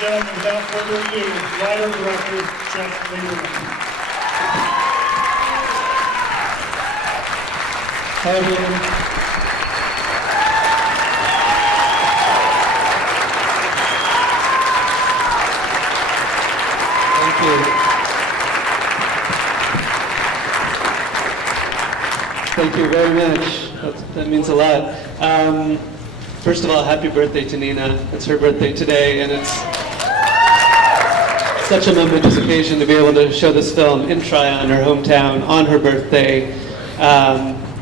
and gentlemen, without further ado, writer-director Jeff Lieberman. Hi, everyone. Thank you very much. That means a lot. First of all, happy birthday to Nina. It's her birthday today, and it's such a momentous occasion to be able to show this film in Tryon, her hometown, on her birthday.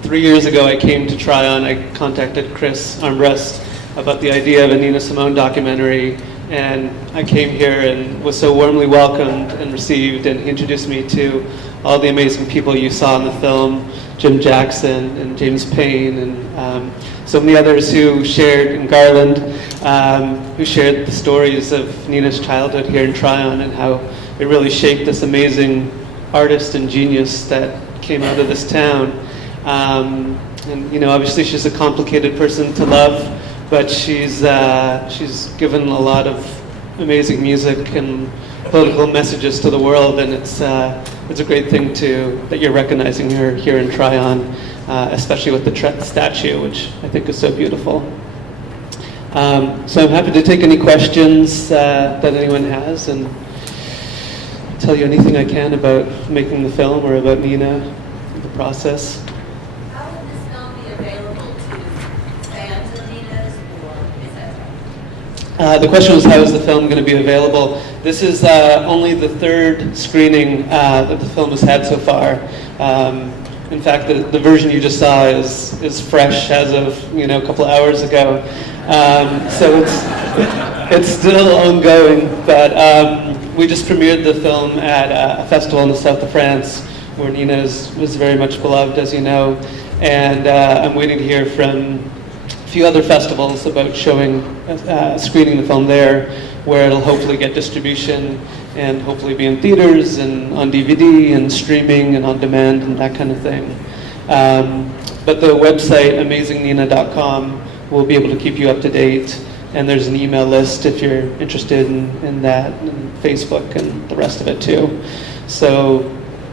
3 years ago, I came to Tryon. I contacted Chris Armbrust about the idea of a Nina Simone documentary, and I came here and was so warmly welcomed and received, and he introduced me to all the amazing people you saw in the film, Jim Jackson and James Payne, and so many others who shared in Garland, who shared the stories of Nina's childhood here in Tryon and how it really shaped this amazing artist and genius that came out of this town. And you know, obviously she's a complicated person to love, but she's given a lot of amazing music and political messages to the world, and it's a great thing that you're recognizing her here in Tryon, especially with the statue, which I think is so beautiful. So I'm happy to take any questions that anyone has and tell you anything I can about making the film or about Nina, the process. How will this film be available to fans of Nina's, or is that? The question was, how is the film going to be available? This is only the third screening that the film has had so far. In fact, the version you just saw is fresh as of a couple hours ago. So it's still ongoing, but we just premiered the film at a festival in the south of France where Nina was very much beloved, as you know, and I'm waiting to hear from a few other festivals about screening the film there, where it'll hopefully get distribution and hopefully be in theaters and on DVD and streaming and on demand and that kind of thing. But the website, AmazingNina.com, will be able to keep you up to date, and there's an email list if you're interested in that, and Facebook and the rest of it too. So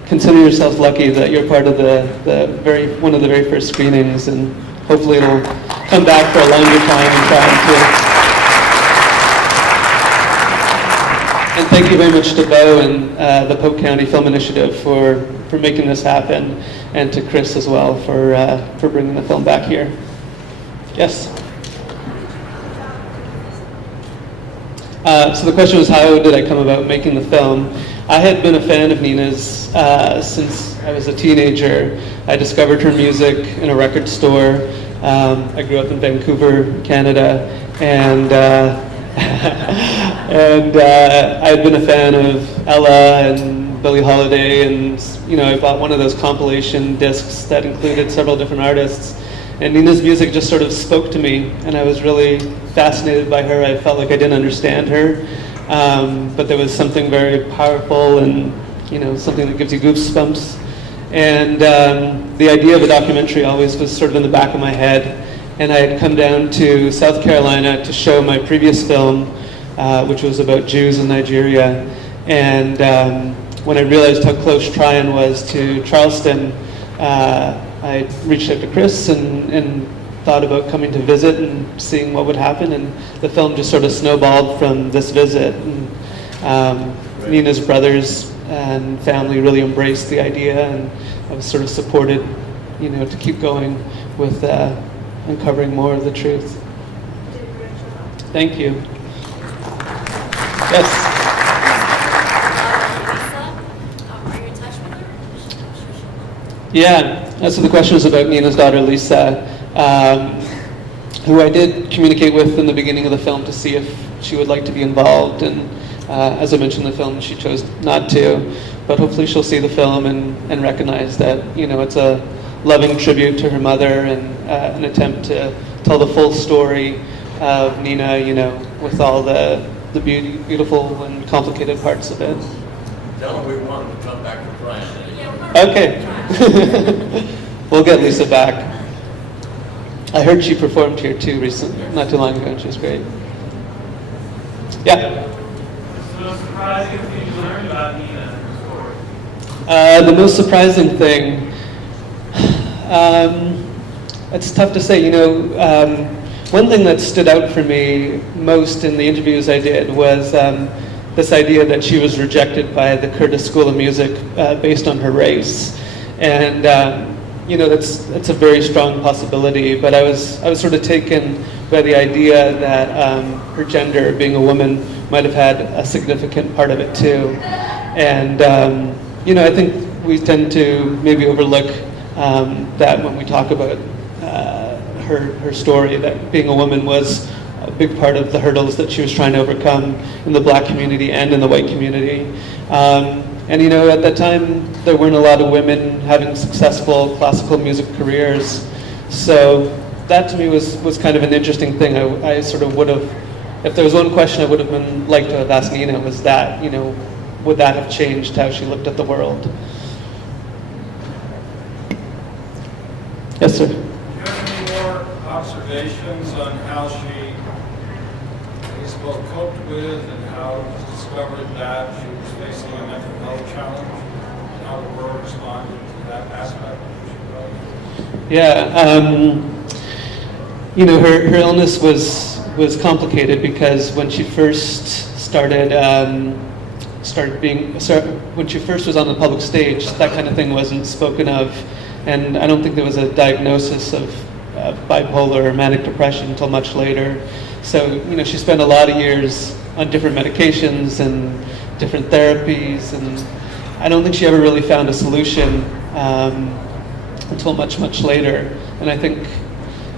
consider yourself lucky that you're part of one of the very first screenings, and hopefully it'll come back for a longer time and try to. And thank you very much to Bo and the Polk County Film Initiative for making this happen, and to Chris as well for bringing the film back here. Yes? So the question was, how did I come about making the film? I had been a fan of Nina's since I was a teenager. I discovered her music in a record store. I grew up in Vancouver, Canada, and I had been a fan of Ella and Billie Holiday, and I bought one of those compilation discs that included several different artists, and Nina's music just sort of spoke to me, and I was really fascinated by her. I felt like I didn't understand her, but there was something very powerful and something that gives you goosebumps, and the idea of a documentary always was sort of in the back of my head. And I had come down to South Carolina to show my previous film, which was about Jews in Nigeria. And when I realized how close Tryon was to Charleston, I reached out to Chris and thought about coming to visit and seeing what would happen. And the film just sort of snowballed from this visit. And Nina's brothers and family really embraced the idea, and I was sort of supported, to keep going with uncovering more of the truth. Thank you. Yes? Are you in touch with her? Yeah, so the question was about Nina's daughter, Lisa, who I did communicate with in the beginning of the film to see if she would like to be involved, and as I mentioned in the film, she chose not to, but hopefully she'll see the film and recognize that, it's a loving tribute to her mother and an attempt to tell the full story of Nina, with all the beautiful and complicated parts of it. Tell them we want them to come back to Tryon. Okay. We'll get Lisa back. I heard she performed here too recently, not too long ago, and she was great. Yeah. most surprising thing you learned about Nina and her story? The most surprising thing, it's tough to say. One thing that stood out for me most in the interviews I did was this idea that she was rejected by the Curtis School of Music based on her race, and that's a very strong possibility. But I was sort of taken by the idea that her gender, being a woman, might have had a significant part of it too. And I think we tend to maybe overlook that when we talk about her story, that being a woman was a big part of the hurdles that she was trying to overcome in the black community and in the white community. And at that time, there weren't a lot of women having successful classical music careers. So that to me was kind of an interesting thing. I sort of would have, if there was one question I would have liked to have asked Nina, was that, would that have changed how she looked at the world? Yes, sir. Do you have any more observations on how she, both coped with and how she discovered that she was facing a mental health challenge, and how the world responded to that aspect of who she was? Yeah, her illness was complicated because when she first when she first was on the public stage, that kind of thing wasn't spoken of, and I don't think there was a diagnosis of bipolar or manic depression until much later. So, she spent a lot of years on different medications and different therapies, and I don't think she ever really found a solution until much, much later. And I think,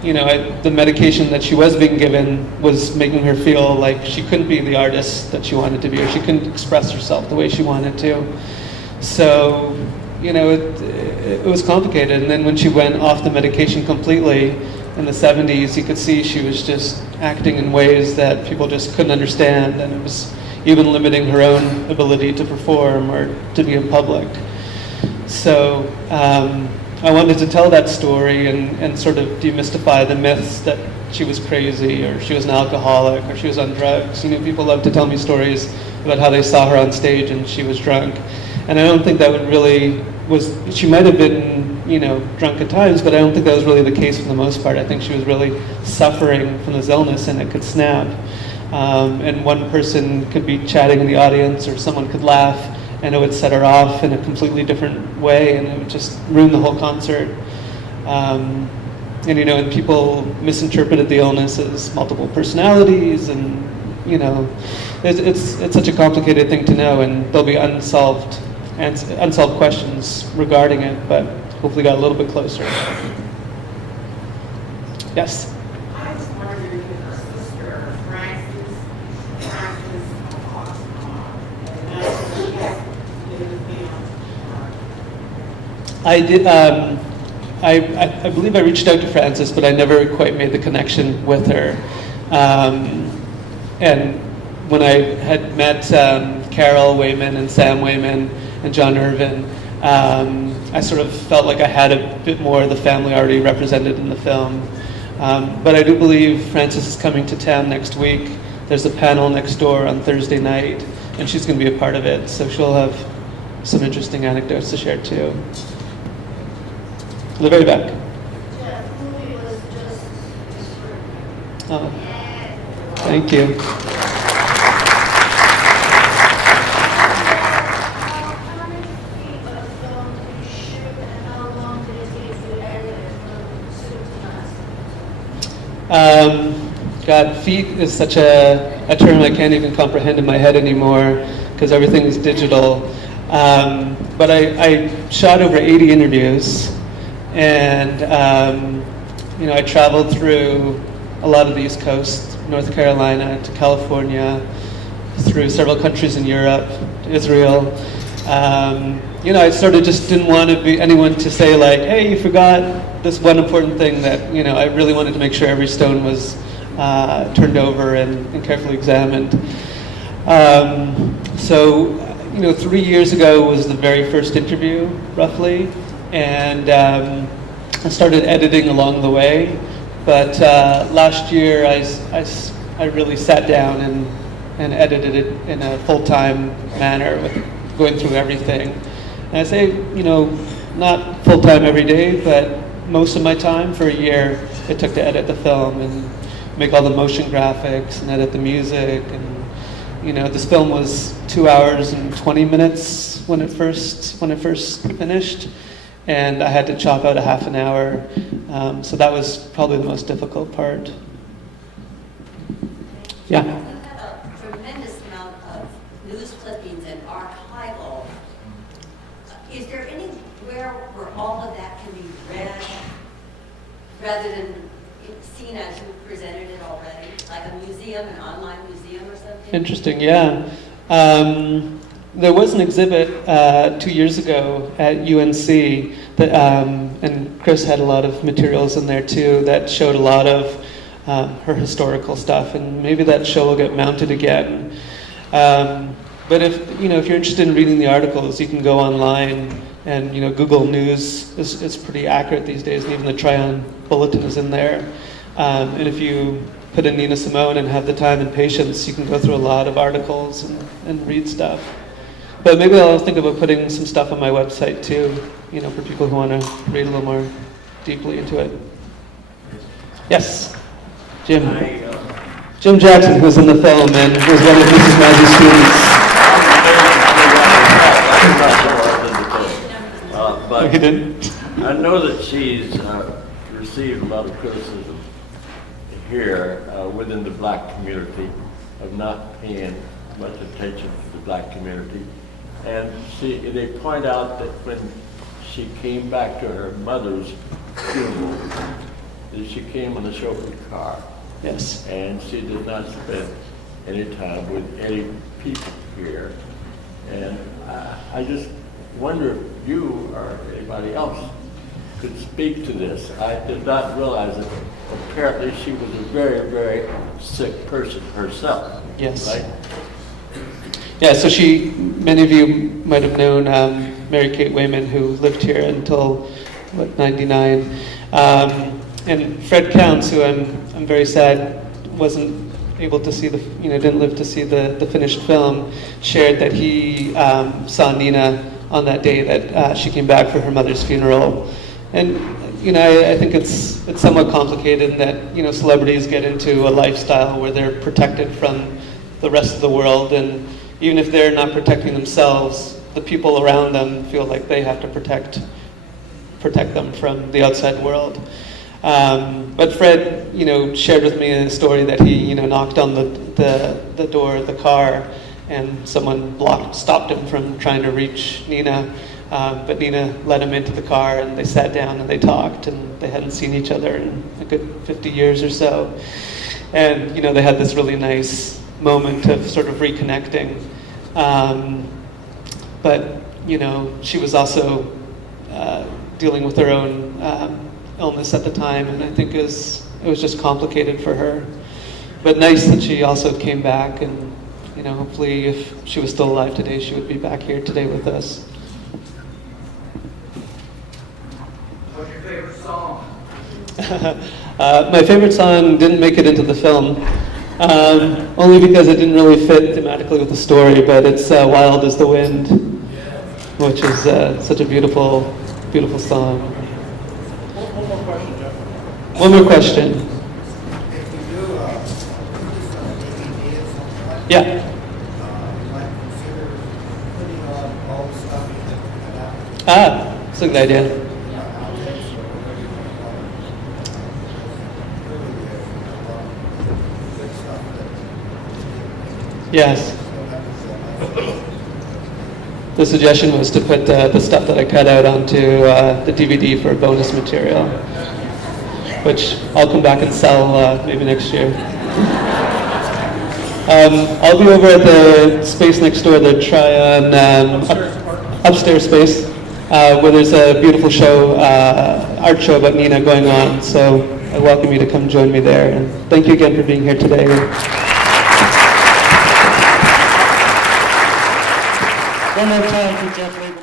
the medication that she was being given was making her feel like she couldn't be the artist that she wanted to be, or she couldn't express herself the way she wanted to. So, it was complicated. And then when she went off the medication completely in the 70s, you could see she was just acting in ways that people just couldn't understand, and it was even limiting her own ability to perform or to be in public. So I wanted to tell that story and sort of demystify the myths that she was crazy or she was an alcoholic or she was on drugs. People love to tell me stories about how they saw her on stage and she was drunk. And I don't think that she might have been, drunk at times, but I don't think that was really the case for the most part. I think she was really suffering from this illness and it could snap. And one person could be chatting in the audience or someone could laugh and it would set her off in a completely different way and it would just ruin the whole concert. And people misinterpreted the illness as multiple personalities and, it's such a complicated thing to know, and there'll be unsolved questions regarding it, but hopefully got a little bit closer. Yes? I was wondering if her sister, Frances, I did. I believe I reached out to Frances, but I never quite made the connection with her. And when I had met Carol Wayman and Sam Wayman and John Irvin, I sort of felt like I had a bit more of the family already represented in the film. But I do believe Frances is coming to town next week. There's a panel next door on Thursday night, and she's going to be a part of it, so she'll have some interesting anecdotes to share too. In the very back. Yeah, the movie was just extraordinary. Oh, thank you. God, feet is such a term I can't even comprehend in my head anymore because everything is digital. But I shot over 80 interviews, and I traveled through a lot of the East Coast, North Carolina to California, through several countries in Europe, Israel. I sort of just didn't want to be anyone to say like, hey, you forgot this one important thing that, I really wanted to make sure every stone was turned over and carefully examined. So 3 years ago was the very first interview, roughly, and I started editing along the way. But last year, I really sat down and and edited it in a full-time manner with going through everything. And I say, not full-time every day, but most of my time for a year it took to edit the film and make all the motion graphics and edit the music. And this film was 2 hours and 20 minutes when it first finished, and I had to chop out a half an hour. So that was probably the most difficult part. Yeah. You have a tremendous amount of news clippings and archival. Is there anywhere where all of that can be read rather than seen as you presented it already? Like a museum, an online museum or something? Interesting, yeah. There was an exhibit 2 years ago at UNC, that, and Chris had a lot of materials in there too that showed a lot of her historical stuff, and maybe that show will get mounted again. But if you're interested in reading the articles, you can go online, and Google News is pretty accurate these days, and even the Tryon Bulletin is in there. And if you put in Nina Simone and have the time and patience, you can go through a lot of articles and read stuff. But maybe I'll think about putting some stuff on my website too, for people who want to read a little more deeply into it. Yes, Jim. Jim Jackson, who was in the film and was one of Mrs. Maggie's students. But He did. I know that she's received a lot of criticism here within the black community of not paying much attention to the black community. And they point out that when she came back to her mother's funeral, that she came in a chauffeured car. Yes. And she did not spend any time with any people here. And I just wonder if you or anybody else could speak to this. I did not realize that apparently she was a very, very sick person herself. Yes. Right? Yeah, so many of you might have known Mary Kate Wayman, who lived here until, 99. And Fred Counts, who I'm very sad wasn't able to see didn't live to see the finished film, shared that he saw Nina on that day that she came back for her mother's funeral. And I think it's somewhat complicated in that celebrities get into a lifestyle where they're protected from the rest of the world, and even if they're not protecting themselves, the people around them feel like they have to protect them from the outside world. But Fred, shared with me a story that he, knocked on the door of the car, and someone stopped him from trying to reach Nina. But Nina let him into the car, and they sat down and they talked, and they hadn't seen each other in a good 50 years or so. And they had this really nice moment of sort of reconnecting. But she was also dealing with her own illness at the time, and I think it was just complicated for her. But nice that she also came back, and hopefully if she was still alive today, she would be back here today with us. What's your favorite song? My favorite song didn't make it into the film, only because it didn't really fit thematically with the story, but it's Wild as the Wind, which is such a beautiful, beautiful song. One more question, Jeff. One more question. If you do DVD or something like Yeah. you might consider putting on all the stuff you have cut out. That's a good idea. Outtakes or whatever you want to call it. Really, there's a lot of good stuff that Yes. so that was The suggestion was to put the stuff that I cut out onto the DVD for bonus material, which I'll come back and sell maybe next year. I'll be over at the space next door, the Tryon upstairs space, where there's a beautiful show, art show about Nina going on. So I welcome you to come join me there. And thank you again for being here today. One more time for Jeff Lieberman.